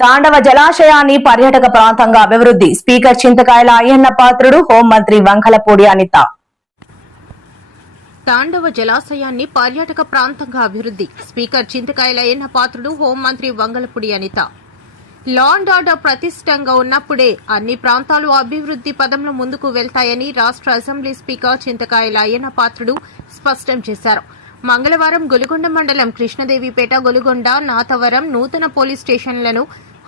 తాండవ జలాశయాన్ని పర్యాటక ప్రాంతంగా అభివృద్ధి స్పీకర్ చింతకాయల అయ్యన్న పాత్రుడు హోంమంత్రి వంగలపూడి అనిత. తాండవ జలాశయాన్ని పర్యాటక ప్రాంతంగా అభివృద్ధి స్పీకర్ చింతకాయల అయ్యన్న పాత్రుడు హోంమంత్రి Vangalapudi Anitha. Law and order ప్రతిష్టంగా ఉన్నప్పుడే అన్ని ప్రాంతాలు అభివృద్ధి పదంలో ముందుకు వెళ్తాయని రాష్ట్ర అసెంబ్లీ స్పీకర్ చింతకాయల అయ్యన్న పాత్రుడు స్పష్టం చేశారు. మంగళవారం గొలుగొండ మండలం కృష్ణదేవిపేట, గొలుగొండ, నాతవరం నూతన పోలీస్ స్టేషన్లను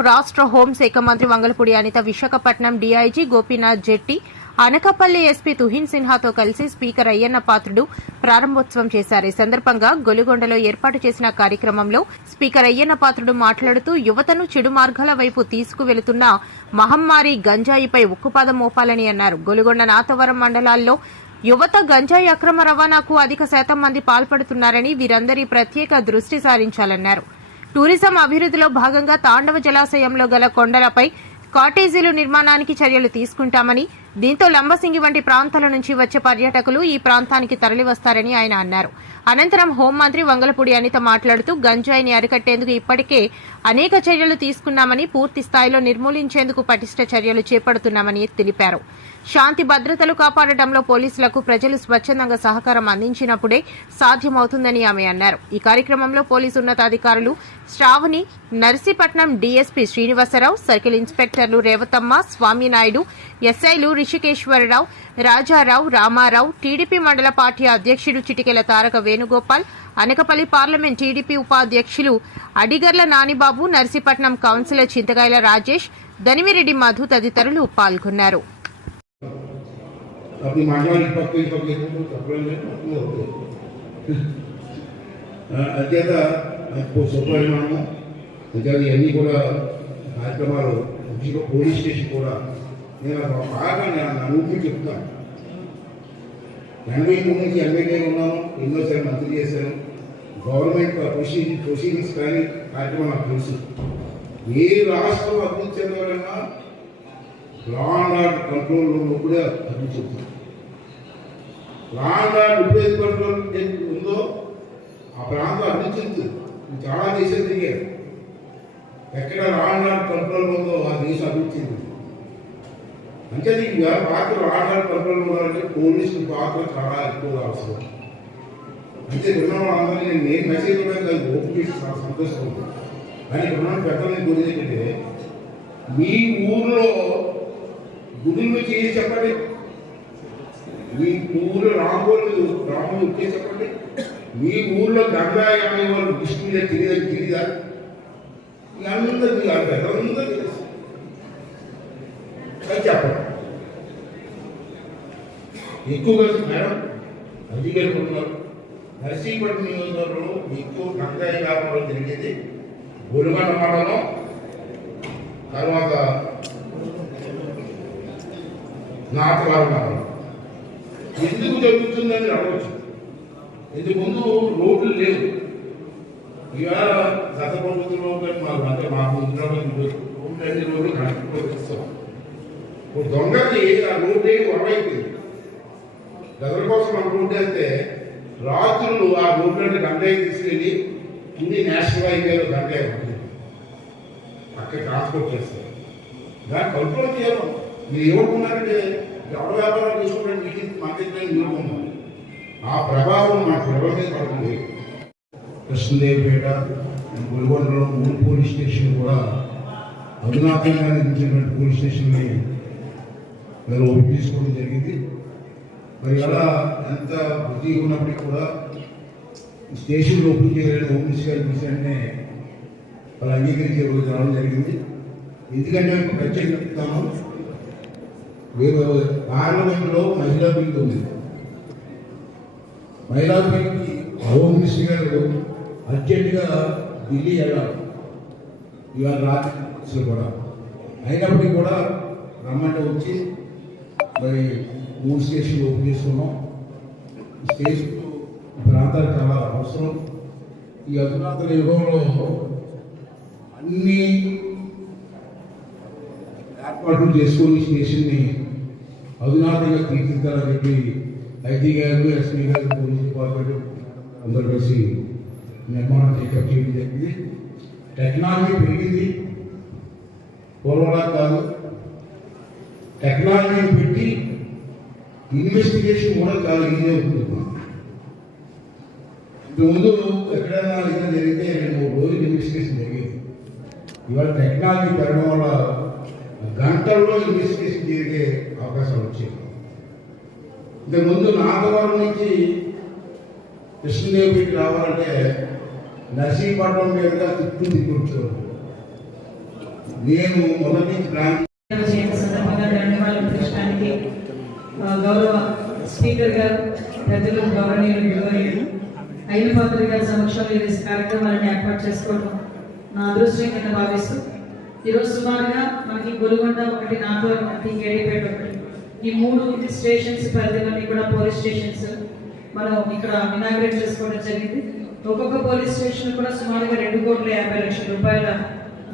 రాష్ట్ర హోంశాఖ మంత్రి వంగలపూడి అనిత, విశాఖపట్నం డీఐజీ గోపీనాథ్ జెట్టి, అనకాపల్లి ఎస్పీ తుహిన్ సిన్హాతో కలిసి స్పీకర్ అయ్యన్న పాత్రుడు ప్రారంభోత్సవం చేశారు. ఈ సందర్భంగా గొలుగొండలో ఏర్పాటు చేసిన కార్యక్రమంలో స్పీకర్ అయ్యన్న పాత్రుడు మాట్లాడుతూ యువతను చెడు మార్గాల వైపు తీసుకువెళుతున్న మహమ్మారి గంజాయిపై ఉక్కుపాదం మోపాలని అన్నారు. గొలుగొండ, నాతవరం మండలాల్లో యువత గంజాయి అక్రమ రవాణాకు అధిక శాతం మంది పాల్పడుతున్నారని, వీరందరి ప్రత్యేక దృష్టి సారించాలన్నారు. టూరిజం అభివృద్ధిలో భాగంగా తాండవ జలాశయంలో గల కొండలపై కాటేజీలు నిర్మాణానికి చర్యలు తీసుకుంటామని, దీంతో లంబసింగి వంటి ప్రాంతాల నుంచి వచ్చే పర్యాటకులు ఈ ప్రాంతానికి తరలివస్తారని ఆయన అన్నారు. అనంతరం హోంమంత్రి వంగలపూడి అనిత మాట్లాడుతూ గంజాయిని అరికట్టేందుకు ఇప్పటికే అనేక చర్యలు తీసుకున్నామని, పూర్తి స్థాయిలో నిర్మూలించేందుకు పటిష్ట చర్యలు చేపడుతున్నామని తెలిపారు. శాంతి భద్రతలు కాపాడటంలో పోలీసులకు ప్రజలు స్వచ్ఛందంగా సహకారం అందించినప్పుడే సాధ్యమవుతుందని ఆమె అన్నారు. ఈ కార్యక్రమంలో పోలీసు ఉన్నతాధికారులు శ్రావణి, నర్సీపట్నం డీఎస్పీ శ్రీనివాసరావు, సర్కిల్ ఇన్స్పెక్టర్లు రేవతమ్మ, స్వామినాయుడు, ఎస్ఐలు రిషికేశ్వరరావు, రాజారావు, రామారావు, టీడీపీ మండల పార్టీ అధ్యక్షుడు చిటికెల తారక వేణుగోపాల్, అనకపల్లి పార్లమెంట్ టీడీపీ ఉపాధ్యక్షులు అడిగర్ల నానిబాబు, నర్సీపట్నం కౌన్సిలర్ చింతకాయల రాజేష్, దనిమిరెడ్డి మధు తదితరులు పాల్గొన్నారు. अपनी मानवानी पक्के पक्के को कपड़े में अपने होते अत्यंत आपको सोपरिमाणము అత్యంత ఎన్ని కూడా కార్యక్రమాలు ముఖ్యంగా పోలీస్ స్టేషన్ కూడా నేను బాగా నమ్ముకు చెప్తాను. 83 నుంచి ఎమ్మెల్యేగా ఉన్నాను, ఎన్నోసారి మంత్రి చేశాను. గవర్నమెంట్ ప్రొసీడింగ్స్ కానీ కార్యక్రమం నాకు తెలుసు. ఏ రాష్ట్రం అభివృద్ధి చెందాలన్నా లా అండ్ ఆర్డర్ కంట్రోల్ కూడా అభివృద్ధి చెందుతుంది. లా అండ్ ఆర్డర్ ఎప్పుడైతే కంట్రోల్ ఉందో ఆ ప్రాంతం అభివృద్ధి చెందుతుంది. చాలా దేశాలు తిరిగారు, ఎక్కడ లా అండ్ ఆర్డర్ కంట్రోల్ ఉందో ఆ దేశం అభివృద్ధి చెందుతుంది. అంటే పాత్ర లా అండ్ ఆర్డర్ కంట్రోల్ ఉండాలంటే పోలీసుల పాత్ర చాలా ఎక్కువగా అవసరం. అంటే ఉన్న వాళ్ళందరినీ నేను మెసేజ్ కూడా ఓపెన్ చేసి చాలా సంతోషం ఉంటుంది. కానీ ఉన్న పెద్దలని కోరేదంటే మీ ఊర్లో గుడులు చేసి చెప్పండి, మీ ఊళ్ళో రాముడు వచ్చే చెప్పండి, మీ ఊళ్ళో గంగాయ అనే వాళ్ళు విష్ణు మీద తెలియదా అందరికీ పెద్దలందరూ తెలుసు. అది చెప్పండి. ఎక్కువగా మేడం అధికారులు ఉన్నారు. నర్సీపట్నం నియోజకవర్గంలో ఎక్కువ గంగాయ వ్యాపారం జరిగేది గొలుగొండ మండలం, తర్వాత నాతవరం. ఎందుకు జరుగుతుందని అడగచ్చు. ఇంతకుముందు రోడ్లు లేవు. ఇవాళ గత ప్రభుత్వంలో అంటే మాకు రోడ్లు కనెక్టిస్తాం. ఇప్పుడు దొంగకి ఆ రోడ్డు వరవైపోయింది. గదుల కోసం మన రోడ్డు వెళ్తే రాత్రులు ఆ రోడ్లని గంగాయి తీసుకెళ్ళి ఇన్ని నేషనల్ హైవేలో గంగాయి అక్కడ ట్రాన్స్పోర్ట్ చేస్తారు. దాన్ని కంట్రోల్ చేయాలి. మీరు ఏమనుకున్నారంటే ఎవరి వ్యాపారం చేసుకోవడానికి మీకు మార్కెట్లో నిలుపుకున్నాం. ఆ ప్రభావం మా ప్రభావం మీద పడుతుంది. కృష్ణదేవిపేట, గొలుగొండలో 3 పోలీస్ స్టేషన్ కూడా అధునాతంగా నిర్మించినటువంటి పోలీస్ స్టేషన్ని మీరు ఓపెన్ తీసుకోవడం జరిగింది. మరి అలా ఎంత వృద్ధిగా ఉన్నప్పటికీ కూడా స్టేషన్లో ఓపెన్ చేయలేని హోమ్ మినిస్టర్ విషయాన్ని వాళ్ళు అంగీకరించే రావడం జరిగింది. ఎందుకంటే ప్రత్యేక చెప్తాను, మీరు పార్లమెంట్లో మహిళా బిల్లు ఉంది. మహిళా బిల్లుకి హోమ్ మినిస్టర్ గారు అర్జెంటుగా ఢిల్లీ వెళ్ళాలి ఇవాళ రాత్రి కూడా. అయినప్పటికీ కూడా రమ్మంటే వచ్చి మరి 3 స్టేషన్లు ఓపెన్ చేసుకున్నాం. స్టేషన్ ప్రాంతాలు చాలా అవసరం. ఈ అధునాతన యుగంలో అన్ని ఏర్పాట్లు చేసుకొని స్టేషన్ని అధునాతంగా తీర్చిదిద్దాలని చెప్పి ఐటీ గారు, ఎస్పీ గారు, పోలీస్ డిపార్ట్మెంట్ అందరూ కలిసి నిర్మాణం టేకప్ చేయడం జరిగింది. టెక్నాలజీ పెరిగింది, పూర్వలా కాదు. టెక్నాలజీని పెట్టి ఇన్వెస్టిగేషన్ కూడా చాలా ఈజీ అవుతుంది. ఇంతకుముందు ఎక్కడైనా ఏదైనా జరిగితే 2-3 రోజులు ఇన్వెస్టిగేషన్ జరిగేది. ఇవాళ టెక్నాలజీ పెరగడం వల్ల గంటల్లో ఇన్వెస్టిగేషన్ జరిగే అవకాశాలు వచ్చాయి. ఇంతకుముందు నాగవరం నుంచి కృష్ణదేవికి రావాలంటే నర్సీపట్నం మీదుగా తిప్పుకొచ్చేవారు. నేను మొదటి నుంచి ప్లాన్ సందర్భంగా ధన్యవాదాలు ప్రశ్నానికి గౌరవ స్పీకర్ గారు, పెద్దలు, గౌరవనీయులు అయిన పాత్ర గారి సమక్షంలో ఈ కార్యక్రమాలను ఏర్పాటు చేసుకోవడం నా అదృష్టం కింద భావిస్తూ ఈరోజు సుమారుగా మనకి గొలుగొండ ఒకటి, నాగవరం ఒకటి, కేడీపేట ఒకటి, ఈ 3 స్టేషన్స్ పరిధిలోని కూడా పోలీస్ స్టేషన్స్ మనం ఇక్కడ ఇనాగ్రేట్ చేసుకోవడం జరిగింది. ఒక్కొక్క పోలీస్ స్టేషన్ కూడా సుమారుగా 2,50,00,000 రూపాయల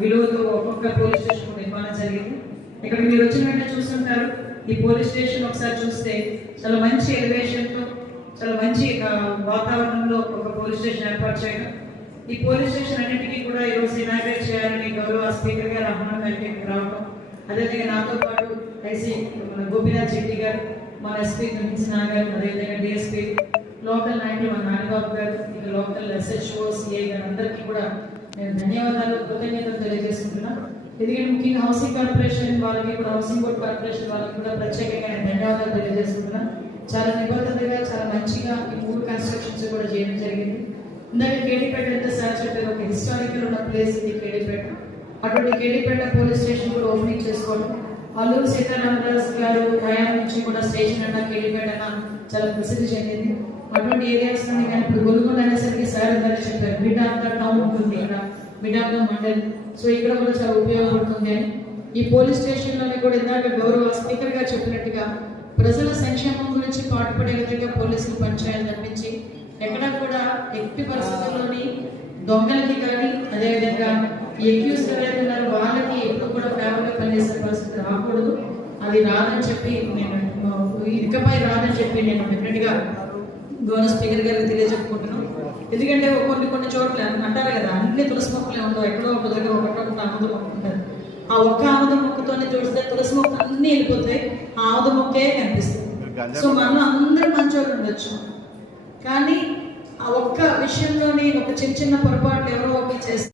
విలువతో ఒక్కొక్క పోలీస్ స్టేషన్ నిర్మాణం జరిగింది. ఇక్కడ మీరు వచ్చిన వెంటనే చూస్తుంటారు. ఈ పోలీస్ స్టేషన్ ఒకసారి చూస్తే చాలా మంచి ఎలివేషన్తో, చాలా మంచి వాతావరణంలో ఒక పోలీస్ స్టేషన్ ఏర్పాటు చేయడం, ఈ పోలీస్ స్టేషన్ అన్నింటినీ కూడా ఈరోజు ఇనాగ్రేట్ చేయాలని గౌరవ స్పీకర్ గారు ఆహ్వానం కలిగి రావడం, అదేవిధంగా నాతో పాటు ఐసీ మన గోపీనాథ్ రెడ్డి గారు, మన ఎస్పీ కమిషనా గారు, అదేవిధంగా డిఎస్పీ, లోకల్ నాయకులు మన నాగబాబు గారు, ఇక లోకల్ ఎస్హెచ్ఓ, సిఐ గారు అందరికీ కూడా నేను ధన్యవాదాలు, కృతజ్ఞతలు తెలియజేసుకుంటున్నాను. ఎందుకంటే ముఖ్యంగా హౌసింగ్ కార్పొరేషన్ వాళ్ళకి కూడా, హౌసింగ్ బోర్డ్ కార్పొరేషన్ వాళ్ళకి కూడా ప్రత్యేకంగా నేను ధన్యవాదాలు తెలియజేసుకుంటున్నాను. చాలా నిబద్ధతగా, చాలా మంచిగా ఈ 3 కన్స్ట్రక్షన్స్ కూడా చేయడం జరిగింది. ఇందాక కేడీపేట అయితే సార్ చెప్పారు, ఒక హిస్టారికల్ ఉన్న ప్లేస్ ఇది కేడీపేట. అటువంటి కేడీపేట పోలీస్ స్టేషన్ కూడా ఓపెనింగ్ చేసుకోవడం, అల్లూరు సీతారామరాజు గారు ప్రయాణం నుంచి కూడా స్టేషన్ అన్న కేడీపేట అన్న చాలా ప్రసిద్ధి చెందింది. అటువంటి ఏరియాస్ నుండి కానీ ఇప్పుడు గొలుగొండ అనేసరికి సార్ అందరూ చెప్పారు, మిడ్ ఆఫ్ ద టౌన్ ఉంటుంది ఇక్కడ, mid of the mandal, so ఇక్కడ కూడా చాలా ఉపయోగపడుతుంది అని ఈ పోలీస్ స్టేషన్లోనే కూడా ఇందాక గౌరవ స్పీకర్ గారు చెప్పినట్టుగా ప్రజల సంక్షేమం గురించి పాటుపడే విధంగా పోలీసులు పనిచేయాలని తప్పించి ఎక్కడా కూడా ఎట్టి పరిస్థితుల్లోని దొంగలకి కానీ, అదేవిధంగా ఎక్యూస్ ఎవరైతే ఉన్నారో వాళ్ళకి ఎప్పుడు కూడా ఫేవర్గా పనిచేసే పరిస్థితి రాకూడదు. అది రాదని చెప్పి నేను ఇకపై రాదని చెప్పి నేను డెఫినెట్గా గౌరవ స్పీకర్ గారికి తెలియజెప్పుకుంటున్నాను. ఎందుకంటే కొన్ని చోట్ల అంటారు కదా, అన్ని తులసి మొక్కలే ఉండవు, ఎక్కడో ఒక దగ్గర ఒకటి ఆముదం మొక్క ఉంటుంది. ఆ ఒక్క ఆముదం మొక్కతోనే చూస్తే తులసి మొక్క అన్నీ వెళ్ళిపోతాయి, ఆ ఆముదం మొక్కే కనిపిస్తుంది. సో మనం అందరూ మంచోళ్ళు ఉండొచ్చు, కానీ ఆ ఒక్క విషయంలోని ఒక చిన్న పొరపాట్లు ఎవరో ఒకటి చేస్తే